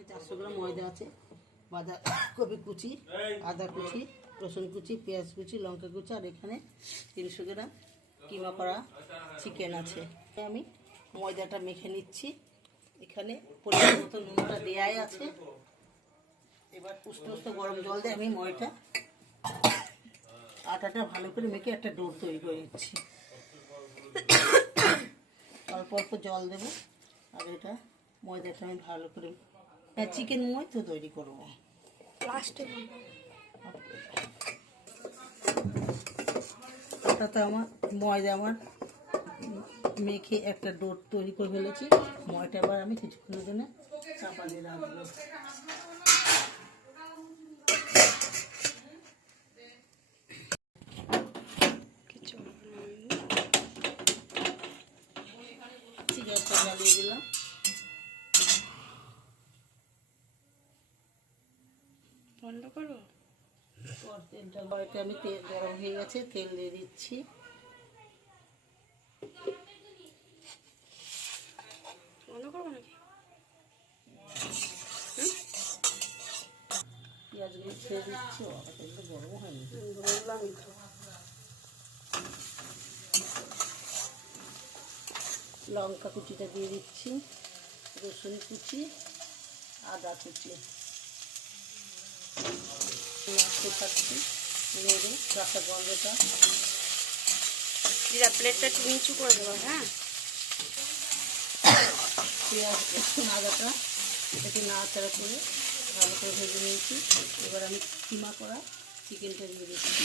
এখানে 400 গ্রাম ময়দা আছে, বাঁধাকপি কুচি, আদা কুচি, রসুন কুচি, পেঁয়াজ কুচি, লঙ্কা কুচি, আর এখানে 300 গ্রাম কিমা করা চিকেন আছে। আমি ময়দাটা মেখে নিচ্ছি। এখানে পরিমাণ মতো নুনটা দেয়াই আছে। এবার উষ্ণ উষ্ণ গরম জল দিয়ে আমি আটাটা ভালো করে মেখে একটা ডো তৈরি করে নিচ্ছি। অল্প অল্প জল দেবো, আর এটা ময়দাটা আমি ভালো করে চিকেন ময়দা তৈরি করবো লাস্টে। আটাটা আমার মেখে একটা ডো তৈরি করে ফেলেছি। ময়টা এবার আমি কিছুক্ষণের জন্য চাপা দিয়ে রাখবো। গ্যাসটা জ্বালিয়ে দিলাম। বন্ধ করো। তেলটা আমি গরম হয়ে গেছে, তেল দিয়ে দিচ্ছি। বন্ধ করবো নাকি? পেঁয়াজগুলো ছেড়ে দিচ্ছি। তেলটা গরম হয়নি, বললামই তো। লঙ্কা কুচিটা দিয়ে দিচ্ছি, রসুন কুচি, আদা কুচি নাড়তে থাকছি, নেড়ে কাঁচা গন্ধটা। দিদা প্লেটটা একটু নিচু করে দেবো। হ্যাঁ, পেঁয়াজ রসুন আদাটা একটু নাড়াচাড়া করে ভালো করে ভেজে নিয়েছি। এবার আমি কিমা করা চিকেনটা দিয়ে দিচ্ছি।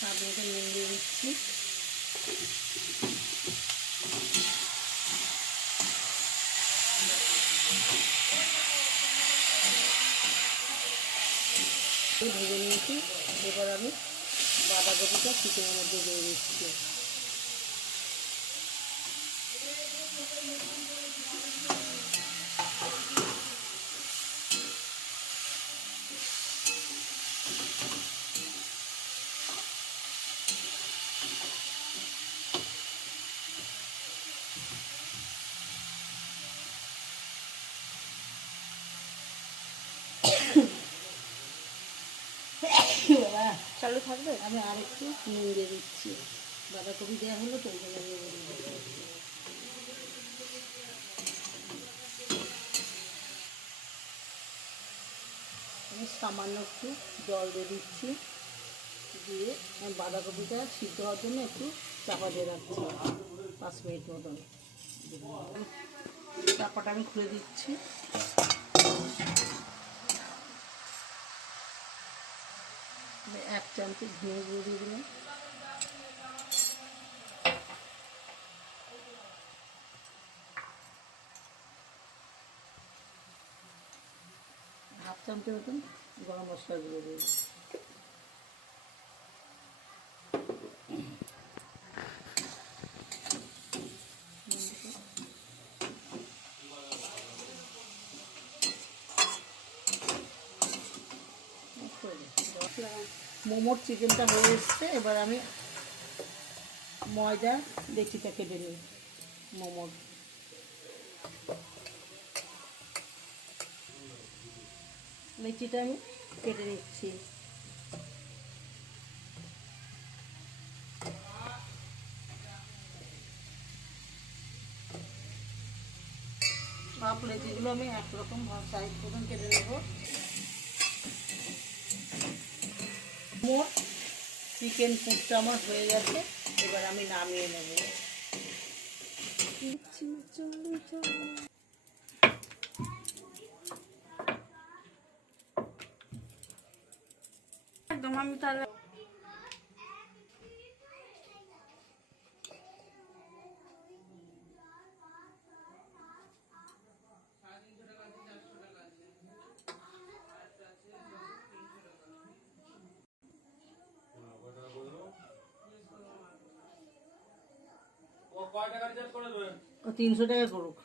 সামনেটা নুন দিয়ে দিচ্ছি। ভেজে নিয়েছি। এবার আমি বাঁধাকপিটা চিকেনের মধ্যে দিয়ে দিচ্ছি। চালু থাকবে। আমি আরেকটু নুন দিয়ে দিচ্ছি। বাঁধাকপি দেওয়া হলো তো ওই জন্য আমি সামান্য একটু জল দিয়ে দিচ্ছি। দিয়ে বাঁধাকপিটা সিদ্ধ হওয়ার জন্য একটু চাপা দিয়ে রাখছি 5 মিনিট মতন। চাপাটা আমি খুলে দিচ্ছি। এক চামচ ঘি দিয়ে দিলাম। হাফ চামচের মতন গরম মশলা দিয়ে দিই। মোমোর চিকেনটা হয়ে এসছে। এবার আমি ময়দা লেচিটা কেটে নিই। মোমোর লেচিটা আমি কেটে নিচ্ছি। সব লেচিগুলো আমি একরকম সাইজ মতন কেটে নেব। মোর চিকেন পুরটা আমার হয়ে গেছে। এবার আমি নামিয়ে নেব। একদম আমি তাহলে ও 300 টাকা করুক।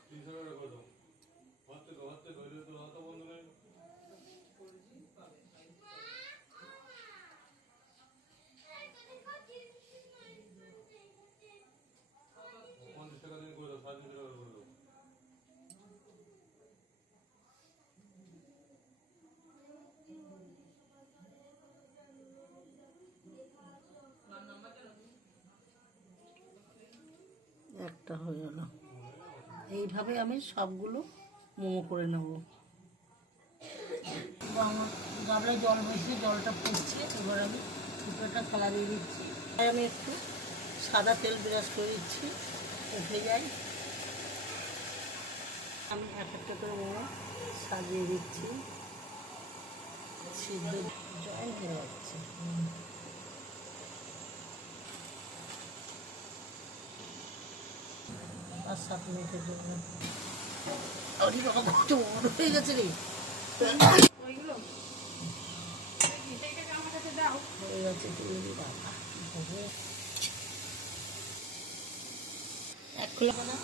একটা হয়ে গেল। এইভাবে আমি সবগুলো মোমো করে নেব। আমার গামলায় জল বসিয়ে জলটা ফুটছে, এবার আমি দুটোটা থালা দিয়ে দিচ্ছি। আর আমি একটু সাদা তেল ব্রাশ করে দিচ্ছি, উঠে যায়। আমি এক একটা করে মোমো সাজিয়ে দিচ্ছি, সিদ্ধ জল হয়ে যাচ্ছে। 5-7 মিনিটের জন্য। আরে বাবা, কত বড় হয়ে গেছে রে। ওইগুলো এটাকে আমার কাছে দাও। হয়ে গেছে তৈরি বাবা। এক খোলা না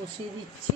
বসিয়ে দিচ্ছি।